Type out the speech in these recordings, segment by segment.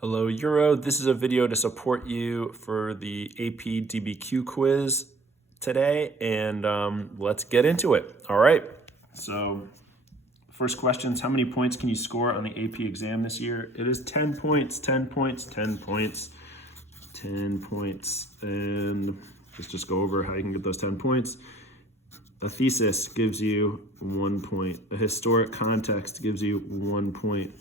Hello Euro, this is a video to support you for the AP DBQ quiz today, and let's get into it. All right, so first question is, how many points can you score on the AP exam this year? It is 10 points, 10 points, 10 points, 10 points, and let's just go over how you can get those 10 points. A thesis gives you 1 point. A historic context gives you 1 point.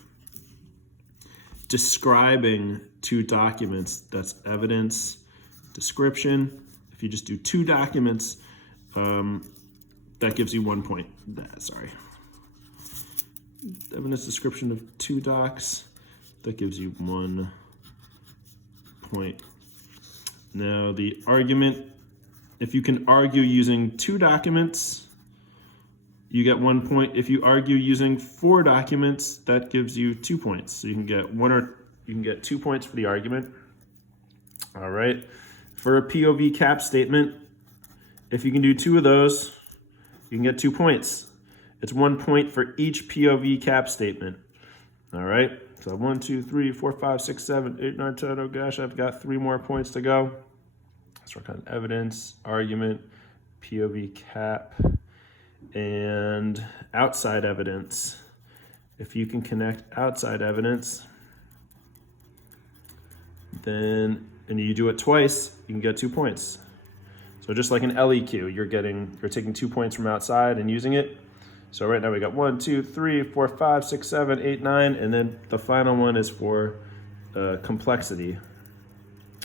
Describing two documents, that's evidence, description. If you just do two documents, that gives you 1 point. Evidence description of two docs, that gives you 1 point. Now the argument, if you can argue using two documents, you get 1 point. If you argue using 4 documents, that gives you 2 points. So you can get 2 points for the argument. All right. For a POV cap statement, if you can do 2 of those, you can get 2 points. It's 1 point for each POV cap statement. All right. So 1, 2, 3, 4, 5, 6, 7, 8, 9, 10. Oh gosh, I've got 3 more points to go. Let's work on evidence, argument, POV cap, and outside evidence. If you can connect outside evidence, then, and you do it twice, you can get 2 points. So just like an LEQ, you're taking 2 points from outside and using it. So right now we got 1, 2, 3, 4, 5, 6, 7, 8, 9, and then the final one is for complexity.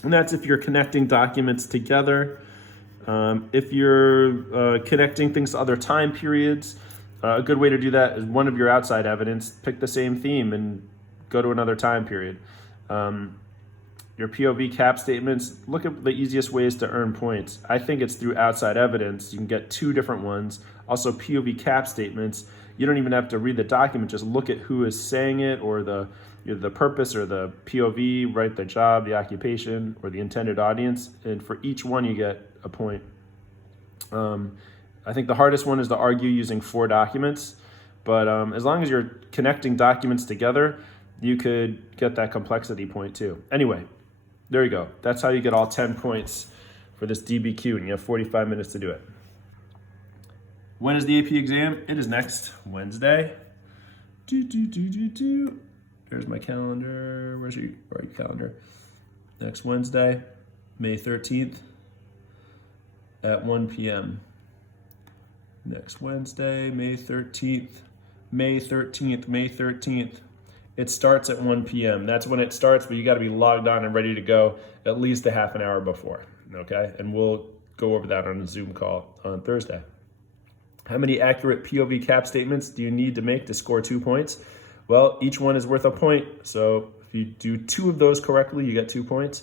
And that's if you're connecting documents together. If you're connecting things to other time periods, a good way to do that is one of your outside evidence, pick the same theme and go to another time period. Your POV cap statements, look at the easiest ways to earn points. I think it's through outside evidence. You can get 2 different ones. Also POV cap statements, you don't even have to read the document, just look at who is saying it or the purpose or the POV, right? The job, the occupation, or the intended audience. And for each one, you get a point. I think the hardest one is to argue using 4 documents, but as long as you're connecting documents together, you could get that complexity point too. Anyway, there you go. That's how you get all 10 points for this DBQ, and you have 45 minutes to do it. When is the AP exam? It is next Wednesday. There's my calendar. Where's your calendar? Next Wednesday, May 13th at 1 p.m. Next Wednesday, May 13th. May 13th, May 13th. It starts at 1 p.m. That's when it starts, but you got to be logged on and ready to go at least a half an hour before, okay? And we'll go over that on a Zoom call on Thursday. How many accurate POV cap statements do you need to make to score 2 points? Well, each one is worth a point. So if you do 2 of those correctly, you get 2 points.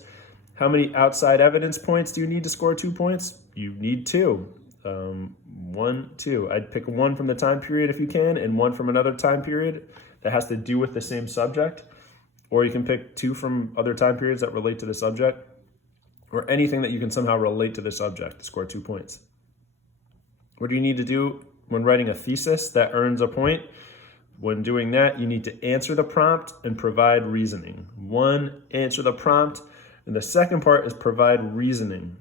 How many outside evidence points do you need to score 2 points? You need 2. 1, 2. I'd pick 1 from the time period if you can, and 1 from another time period that has to do with the same subject. Or you can pick 2 from other time periods that relate to the subject, or anything that you can somehow relate to the subject to score 2 points. What do you need to do when writing a thesis that earns a point? When doing that, you need to answer the prompt and provide reasoning. 1, answer the prompt, and the second part is provide reasoning.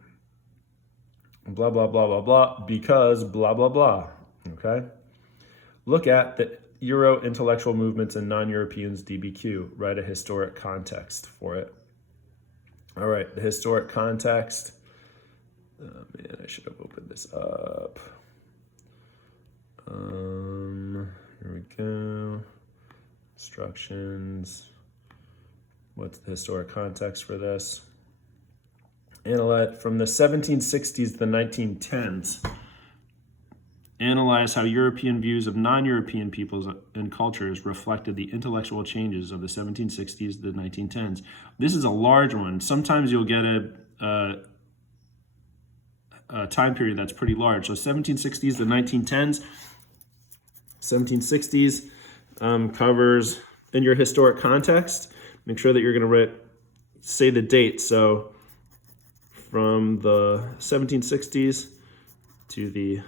Blah, blah, blah, blah, blah, because blah, blah, blah, okay? Look at the Euro intellectual movements and non-Europeans DBQ. Write a historic context for it. All right, the historic context. Oh man, I should have opened this up. Here we go. Instructions. What's the historic context for this? Analyze from the 1760s to the 1910s. Analyze how European views of non-European peoples and cultures reflected the intellectual changes of the 1760s to the 1910s. This is a large one. Sometimes you'll get a time period that's pretty large. So 1760s to 1910s. 1760s covers, in your historic context, make sure that you're going to say the date. So from the 1760s to the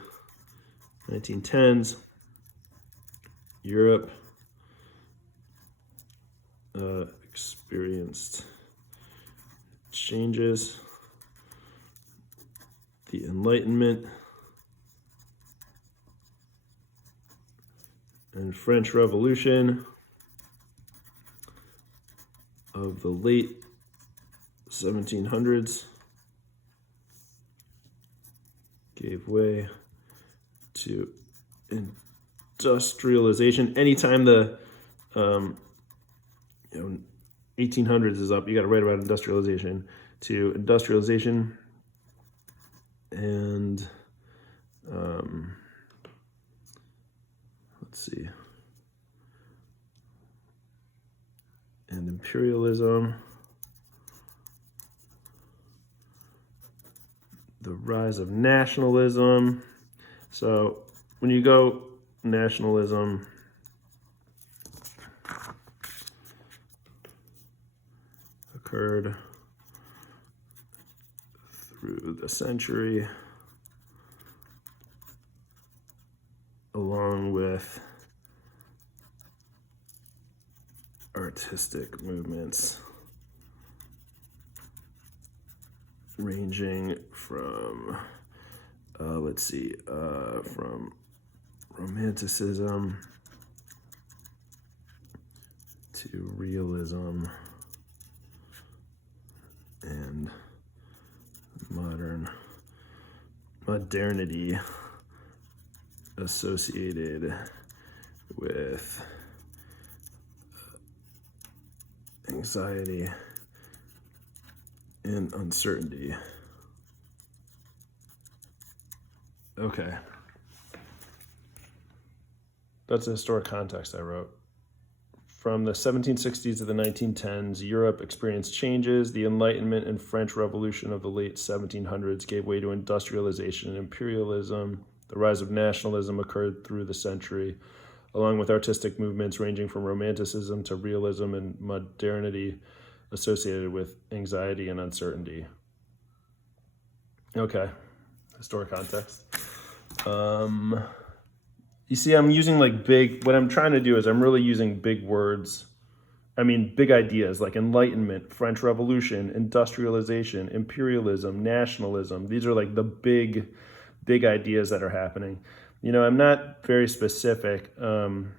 1910s, Europe experienced experienced changes, the Enlightenment and French Revolution of the late 1700s gave way to industrialization. Anytime the 1800s is up, you got to write about industrialization. To industrialization and let's see, and imperialism, the rise of nationalism. So when you go nationalism, occurred through the century, along with artistic movements ranging from, from Romanticism to realism and modernity associated with anxiety and uncertainty. Okay. That's the historic context I wrote. From the 1760s to the 1910s, Europe experienced changes. The Enlightenment and French Revolution of the late 1700s gave way to industrialization and imperialism. The rise of nationalism occurred through the century, along with artistic movements ranging from Romanticism to realism and modernity associated with anxiety and uncertainty. Okay, historic context. You see, I'm using what I'm trying to do is I'm really using big words. I mean, big ideas like Enlightenment, French Revolution, industrialization, imperialism, nationalism. These are like the big ideas that are happening. I'm not very specific. I'm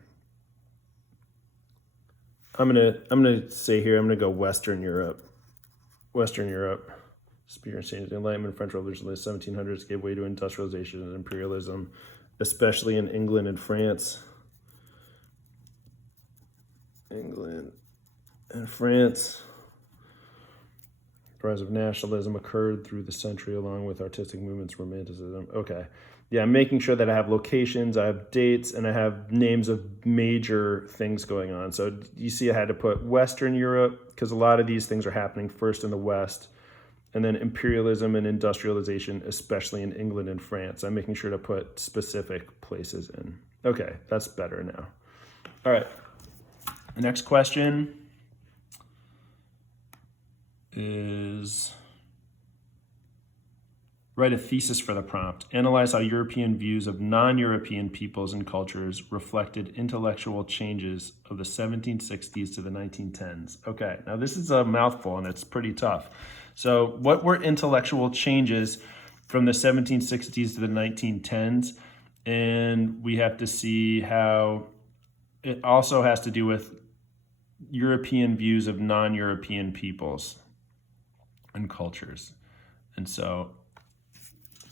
gonna say here, I'm gonna go Western Europe. Western Europe, experiencing the Enlightenment, French Revolution in the 1700s gave way to industrialization and imperialism, especially in England and France. England and France. The rise of nationalism occurred through the century, along with artistic movements, Romanticism. Okay. Yeah, I'm making sure that I have locations, I have dates, and I have names of major things going on. So you see I had to put Western Europe, because a lot of these things are happening first in the West, and then imperialism and industrialization, especially in England and France. I'm making sure to put specific places in. Okay, that's better now. All right, the next question is, write a thesis for the prompt. Analyze how European views of non-European peoples and cultures reflected intellectual changes of the 1760s to the 1910s. Okay, now this is a mouthful and it's pretty tough. So what were intellectual changes from the 1760s to the 1910s? And we have to see how it also has to do with European views of non-European peoples and cultures. And so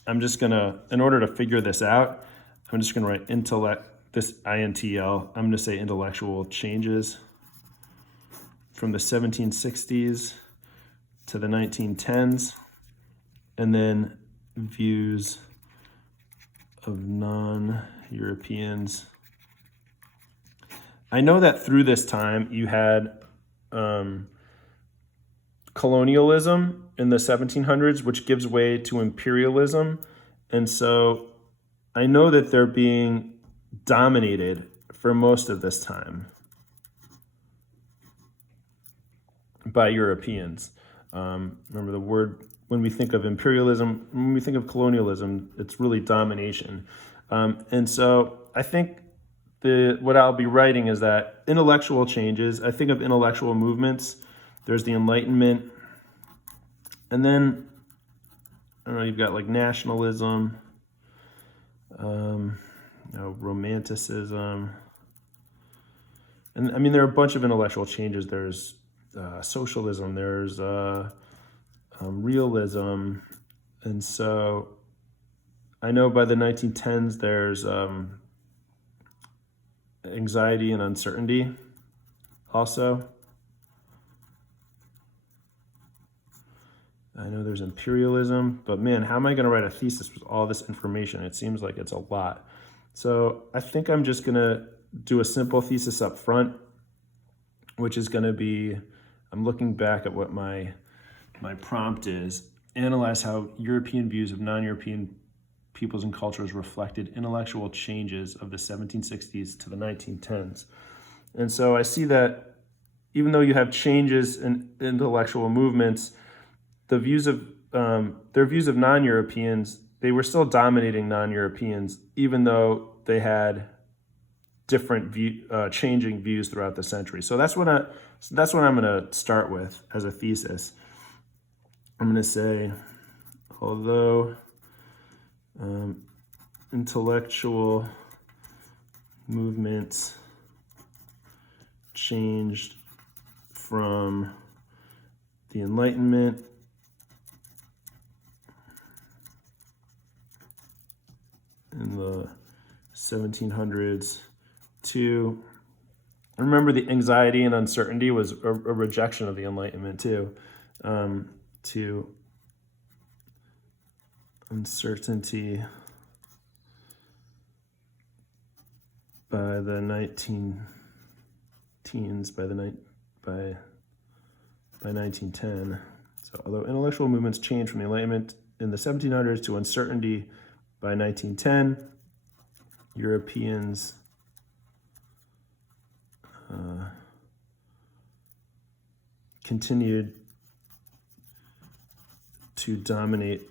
I'm just gonna, in order to figure this out, I'm just gonna write this INTL. I'm gonna say intellectual changes from the 1760s to the 1910s, and then views of non-Europeans. I know that through this time you had colonialism in the 1700s, which gives way to imperialism. And so I know that they're being dominated for most of this time by Europeans. Remember the word, when we think of imperialism, when we think of colonialism, it's really domination. And so I think what I'll be writing is that intellectual changes, I think of intellectual movements There's the Enlightenment. And then, I don't know, you've got like nationalism, romanticism. And I mean, there are a bunch of intellectual changes. There's socialism, there's realism. And so I know by the 1910s, there's anxiety and uncertainty also. I know there's imperialism, but man, how am I going to write a thesis with all this information? It seems like it's a lot. So I think I'm just going to do a simple thesis up front, which is going to be, I'm looking back at what my prompt is, analyze how European views of non-European peoples and cultures reflected intellectual changes of the 1760s to the 1910s. And so I see that even though you have changes in intellectual movements, the views of their views of non-Europeans, they were still dominating non-Europeans, even though they had different changing views throughout the century. So that's what I'm going to start with as a thesis. I'm going to say, although intellectual movements changed from the Enlightenment in the 1700s to, remember the anxiety and uncertainty was a rejection of the Enlightenment too, to uncertainty by the 19-teens, by 1910. So although intellectual movements changed from the Enlightenment in the 1700s to uncertainty by 1910, Europeans continued to dominate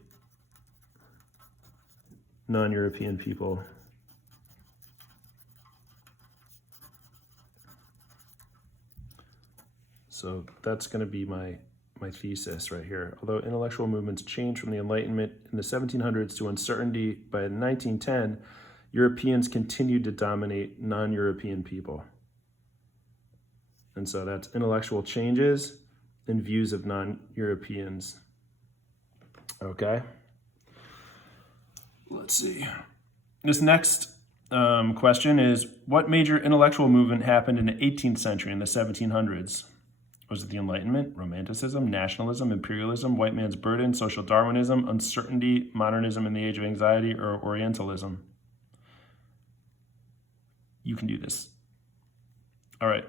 non-European people. So that's going to be my thesis right here. Although intellectual movements changed from the Enlightenment in the 1700s to uncertainty by 1910, Europeans continued to dominate non-European people. And so that's intellectual changes and views of non-Europeans. Okay. Let's see. This next question is, what major intellectual movement happened in the 18th century, in the 1700s? Was it the Enlightenment, Romanticism, nationalism, imperialism, white man's burden, social Darwinism, uncertainty, modernism in the age of anxiety, or Orientalism? You can do this. All right.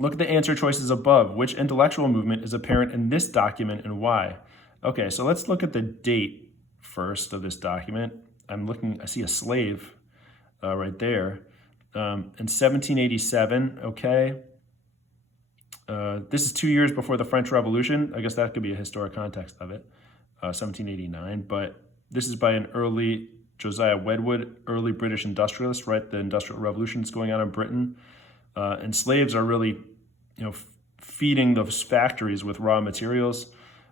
Look at the answer choices above. Which intellectual movement is apparent in this document and why? Okay, so let's look at the date first of this document. I see a slave right there. In 1787, okay. This is 2 years before the French Revolution. I guess that could be a historic context of it, 1789. But this is by an early Josiah Wedgwood, early British industrialist, right? The Industrial Revolution is going on in Britain. And slaves are really, feeding those factories with raw materials.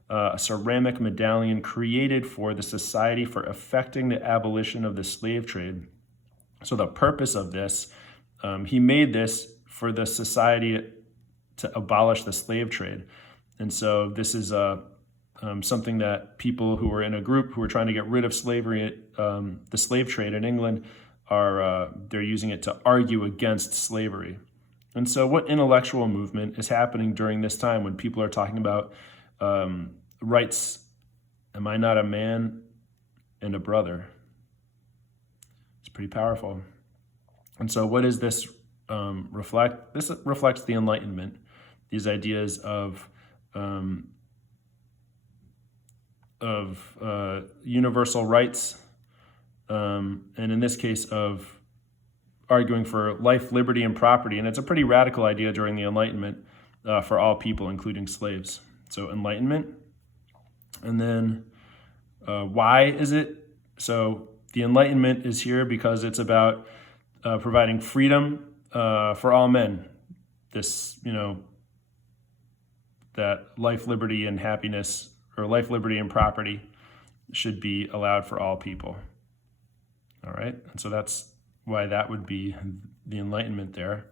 A ceramic medallion created for the Society for Effecting the Abolition of the Slave Trade. So the purpose of this, he made this for the society to abolish the slave trade. And so this is something that people who were in a group who were trying to get rid of slavery, the slave trade in England, they're using it to argue against slavery. And so what intellectual movement is happening during this time when people are talking about rights? Am I not a man and a brother? It's pretty powerful. And so what does this reflect? This reflects the Enlightenment, these ideas of universal rights, and in this case of arguing for life, liberty, and property. And it's a pretty radical idea during the Enlightenment for all people, including slaves. So Enlightenment. And then why is it? So the Enlightenment is here because it's about providing freedom for all men. This, that life, liberty, and happiness, or life, liberty, and property should be allowed for all people. All right, and so that's why that would be the Enlightenment there.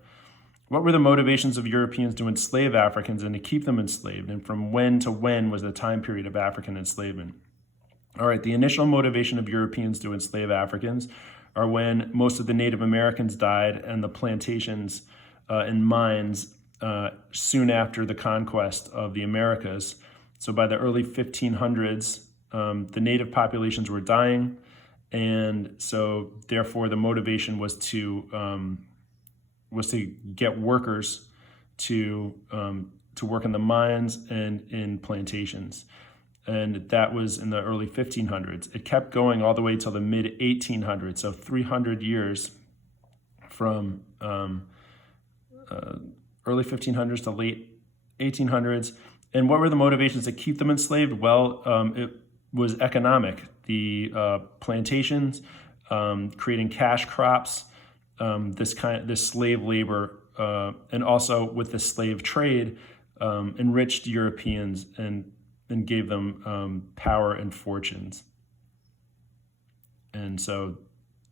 What were the motivations of Europeans to enslave Africans and to keep them enslaved? And from when to when was the time period of African enslavement? All right, the initial motivation of Europeans to enslave Africans are when most of the Native Americans died and the plantations and mines soon after the conquest of the Americas. So by the early 1500s, the native populations were dying, and so therefore the motivation was to get workers to work in the mines and in plantations. And that was in the early 1500s. It kept going all the way till the mid 1800s, so 300 years from early 1500s to late 1800s. And what were the motivations to keep them enslaved? Well, it was economic. The plantations, creating cash crops, this slave labor, and also with the slave trade, enriched Europeans and gave them power and fortunes. And so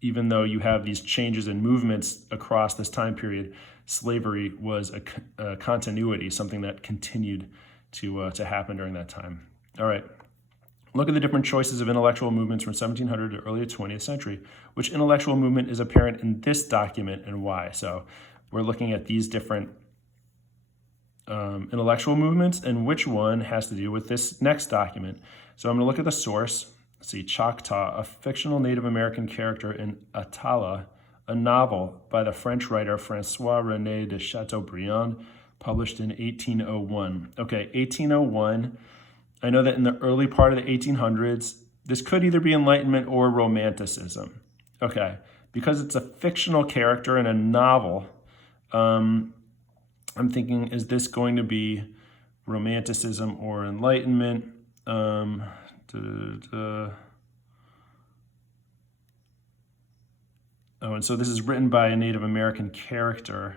even though you have these changes and movements across this time period, slavery was a continuity, something that continued to happen during that time. All right, look at the different choices of intellectual movements from 1700 to early 20th century. Which intellectual movement is apparent in this document and why? So we're looking at these different intellectual movements and which one has to do with this next document. So I'm going to look at the source. Let's see, Choctaw, a fictional Native American character in Atala, a novel by the French writer François-René de Chateaubriand, published in 1801. Okay, 1801. I know that in the early part of the 1800s, this could either be Enlightenment or Romanticism. Okay, because it's a fictional character in a novel, I'm thinking, is this going to be Romanticism or Enlightenment? Oh, and so this is written by a Native American character.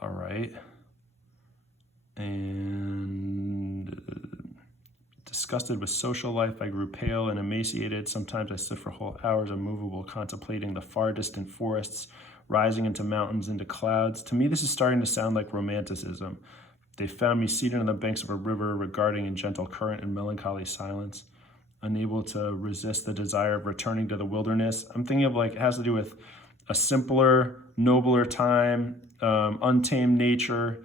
All right. And disgusted with social life, I grew pale and emaciated. Sometimes I stood for whole hours immovable, contemplating the far distant forests, rising into mountains, into clouds. To me, this is starting to sound like Romanticism. They found me seated on the banks of a river, regarding in gentle current and melancholy silence, unable to resist the desire of returning to the wilderness. I'm thinking of it has to do with a simpler, nobler time, untamed nature,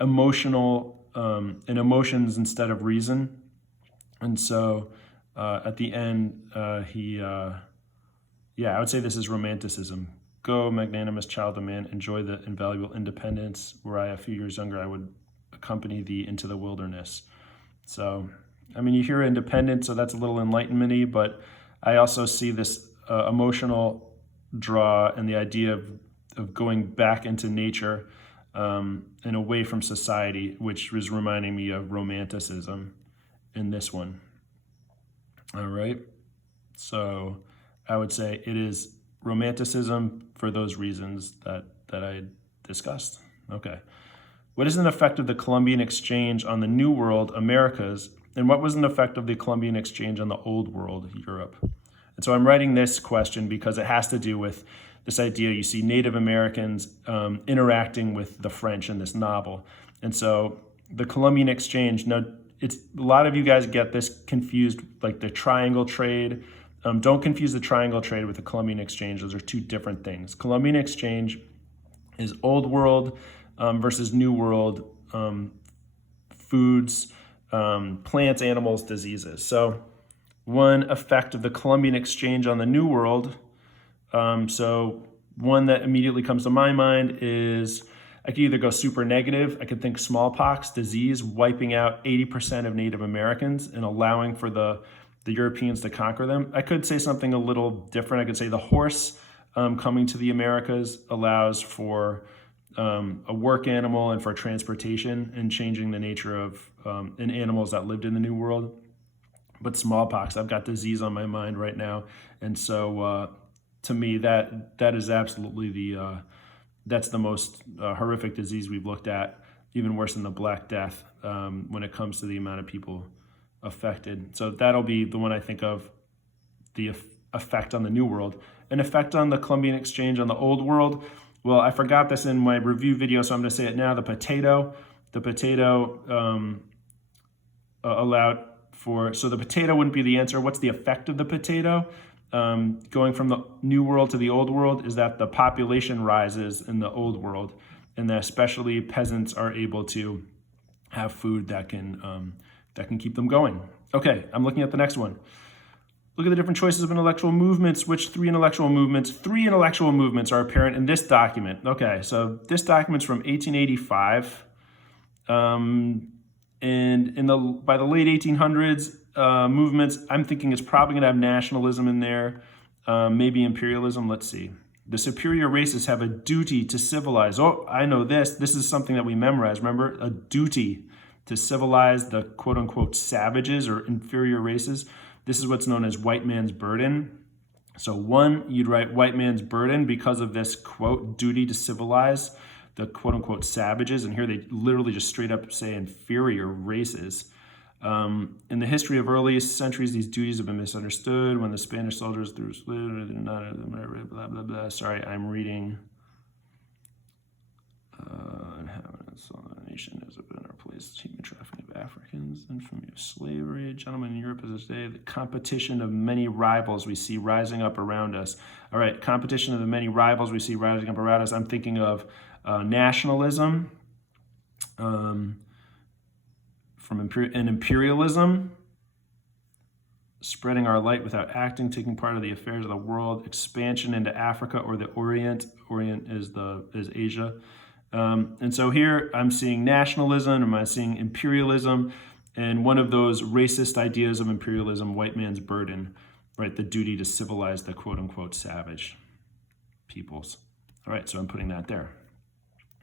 emotional, and emotions instead of reason. And so at the end, I would say this is Romanticism. Go, magnanimous child of man, enjoy the invaluable independence. Were I a few years younger, I would accompany thee into the wilderness. So, I mean, you hear independence, so that's a little enlightenment-y, but I also see this emotional draw and the idea of going back into nature and away from society, which was reminding me of Romanticism in this one. All right, so I would say it is Romanticism for those reasons that I discussed. Okay. What is an effect of the Columbian Exchange on the New World, Americas, and what was an effect of the Columbian Exchange on the Old World, Europe? And so I'm writing this question because it has to do with this idea. You see Native Americans interacting with the French in this novel. And so the Columbian Exchange, now it's a lot of you guys get this confused, like the triangle trade. Don't confuse the triangle trade with the Columbian Exchange. Those are two different things. Columbian Exchange is Old World versus New World foods, plants, animals, diseases. So one effect of the Columbian Exchange on the New World, so one that immediately comes to my mind is I could either go super negative. I could think smallpox disease wiping out 80% of Native Americans and allowing for the Europeans to conquer them. I could say something a little different. I could say the horse coming to the Americas allows for a work animal and for transportation and changing the nature of in animals that lived in the New World. But smallpox, I've got disease on my mind right now. And so to me, that is absolutely that's the most horrific disease we've looked at. even worse than the Black Death when it comes to the amount of people affected. So that'll be the one I think of, the effect on the New World. An effect on the Columbian Exchange on the Old World. Well, I forgot this in my review video, so I'm going to say it now. The potato allowed for, so the potato wouldn't be the answer. What's the effect of the potato? Going from the New World to the Old World is that the population rises in the Old World, and that especially peasants are able to have food that can keep them going. Okay, I'm looking at the next one. Look at the different choices of intellectual movements. Which three intellectual movements are apparent in this document? Okay, so this document's from 1885. And by the late 1800s, movements, I'm thinking it's probably going to have nationalism in there, maybe imperialism. Let's see. The superior races have a duty to civilize. Oh, I know this. This is something that we memorize. Remember, a duty to civilize the quote-unquote savages or inferior races. This is what's known as white man's burden. So one, you'd write white man's burden because of this, quote, duty to civilize the quote-unquote savages. And here they literally just straight up say inferior races. In the history of early centuries, these duties have been misunderstood. When the Spanish soldiers threw blah, blah, blah. Sorry, I'm reading. Inhabitants of the nation has been replaced human trafficking of Africans, infamy of slavery, gentlemen in Europe of this day, the competition of many rivals we see rising up around us. All right, competition of the many rivals we see rising up around us. I'm thinking of nationalism, from imperialism, spreading our light without acting, taking part of the affairs of the world, expansion into Africa or the Orient. Orient is Asia. And so here I'm seeing nationalism, I'm seeing imperialism, and one of those racist ideas of imperialism, white man's burden, right? The duty to civilize the quote-unquote savage peoples. All right, so I'm putting that there.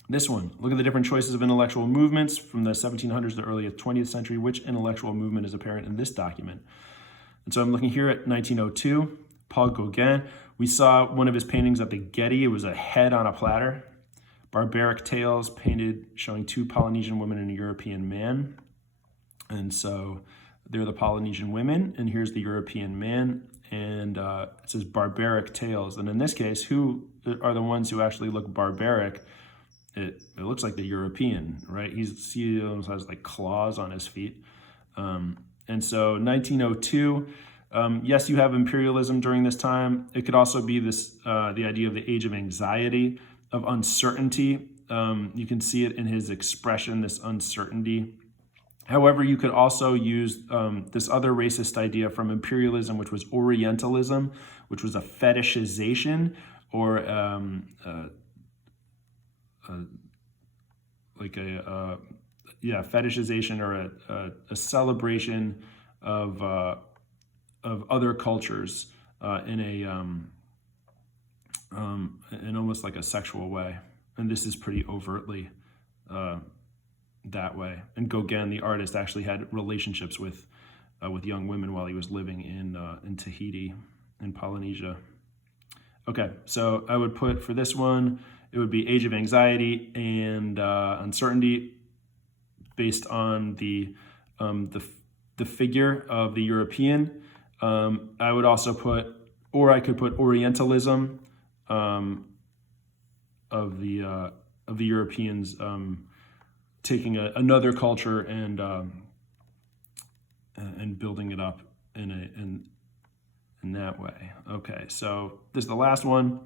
This one, look at the different choices of intellectual movements from the 1700s to the early 20th century. Which intellectual movement is apparent in this document? And so I'm looking here at 1902, Paul Gauguin. We saw one of his paintings at the Getty. It was a head on a platter. Barbaric tales painted showing two Polynesian women and a European man. And so they're the Polynesian women, and here's the European man. And it says barbaric tales. And in this case, who are the ones who actually look barbaric? It looks like the European, right? He almost has like claws on his feet. And so 1902, yes, you have imperialism during this time. It could also be this the idea of the age of anxiety, of uncertainty. You can see it in his expression, this uncertainty. However, you could also use this other racist idea from imperialism, which was Orientalism, which was a fetishization or fetishization or a celebration of other cultures in almost like a sexual way, and this is pretty overtly that way. And Gauguin, the artist, actually had relationships with young women while he was living in Tahiti, in Polynesia. Okay, so I would put for this one, it would be age of anxiety and uncertainty based on the figure of the European. I would also put, or I could put Orientalism of the Europeans taking another culture and building it up in that way. Okay, so this is the last one.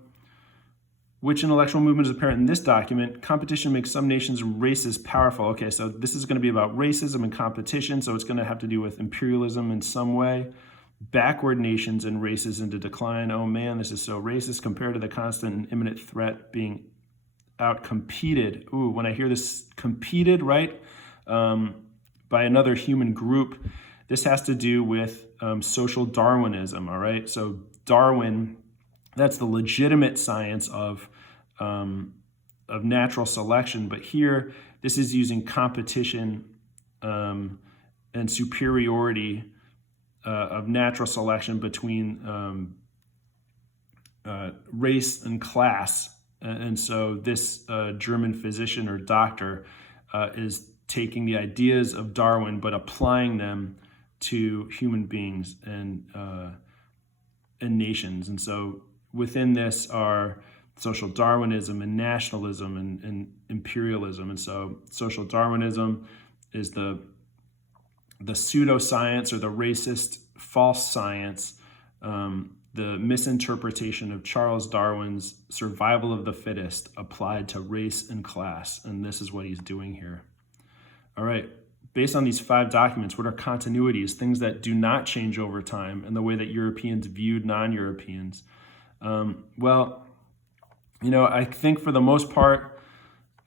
Which intellectual movement is apparent in this document? Competition makes some nations and races powerful. Okay, so this is going to be about racism and competition, so it's going to have to do with imperialism in some way. Backward nations and races into decline. Oh man, this is so racist compared to the constant and imminent threat being out-competed. Ooh, when I hear this, competed, right, by another human group, this has to do with social Darwinism, all right? So Darwin, that's the legitimate science of natural selection, but here this is using competition and superiority of natural selection between race and class. And so this German physician or doctor is taking the ideas of Darwin but applying them to human beings and nations. And so within this are social Darwinism and nationalism and imperialism. And so social Darwinism is the pseudoscience or the racist false science, the misinterpretation of Charles Darwin's survival of the fittest applied to race and class. And this is what he's doing here. All right, based on these 5 documents, what are continuities, things that do not change over time, and the way that Europeans viewed non-Europeans? Well, I think for the most part,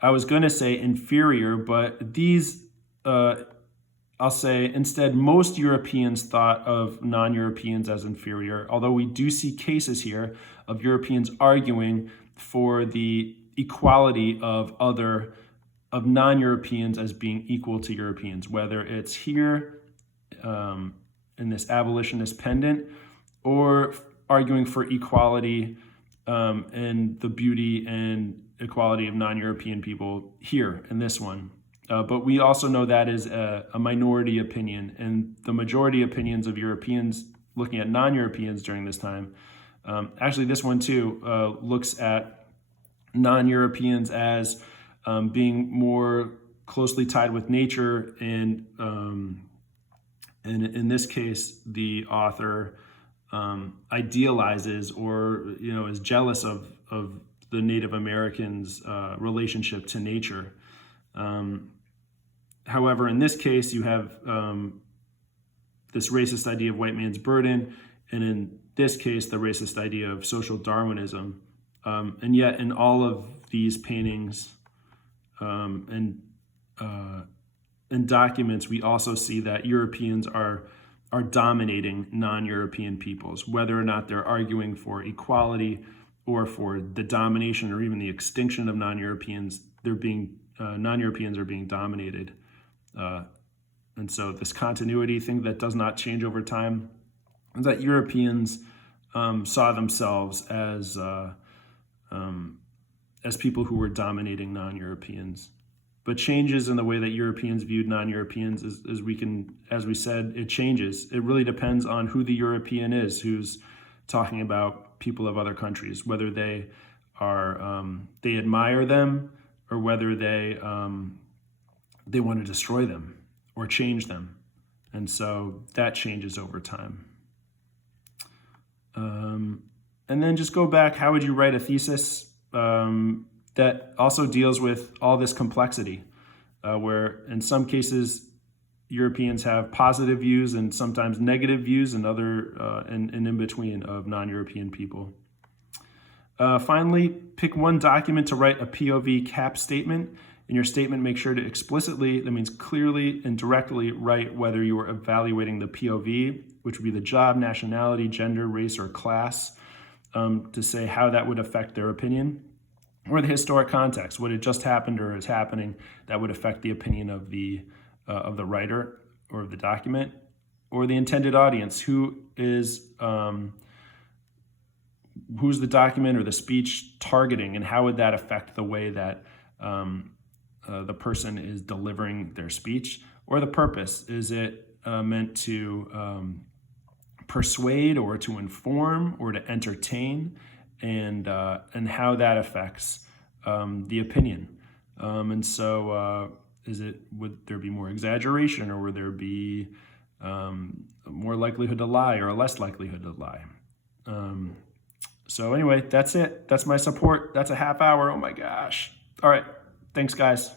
I was going to say inferior, but these, I'll say instead, most Europeans thought of non-Europeans as inferior, although we do see cases here of Europeans arguing for the equality of non-Europeans as being equal to Europeans, whether it's here in this abolitionist pendant, or arguing for equality and the beauty and equality of non-European people here in this one. But we also know that is a minority opinion, and the majority opinions of Europeans looking at non-Europeans during this time, actually this one too, looks at non-Europeans as being more closely tied with nature, and in this case, the author idealizes or is jealous of the Native Americans' relationship to nature. However, in this case, you have this racist idea of white man's burden, and in this case, the racist idea of social Darwinism. And yet, in all of these paintings and documents, we also see that Europeans are dominating non-European peoples, whether or not they're arguing for equality or for the domination or even the extinction of non-Europeans. Non-Europeans are being dominated. And so this continuity thing that does not change over time is that Europeans saw themselves as people who were dominating non-Europeans. But changes in the way that Europeans viewed non-Europeans, as we said, it changes. It really depends on who the European is, who's talking about people of other countries, whether they are they admire them or whether they want to destroy them or change them. And so that changes over time. And then just go back, how would you write a thesis that also deals with all this complexity, where in some cases Europeans have positive views and sometimes negative views, and other and in between of non-European people. Finally, pick one document to write a POV cap statement. In your statement, make sure to explicitly, that means clearly and directly, write whether you are evaluating the POV, which would be the job, nationality, gender, race, or class, to say how that would affect their opinion, or the historic context, what had just happened or is happening that would affect the opinion of the writer or of the document, or the intended audience, who's the document or the speech targeting, and how would that affect the way that the person is delivering their speech, or the purpose. Is it meant to persuade or to inform or to entertain, and how that affects the opinion. And so would there be more exaggeration, or would there be more likelihood to lie or a less likelihood to lie? So anyway, that's it. That's my support. That's a half hour. Oh my gosh. All right. Thanks, guys.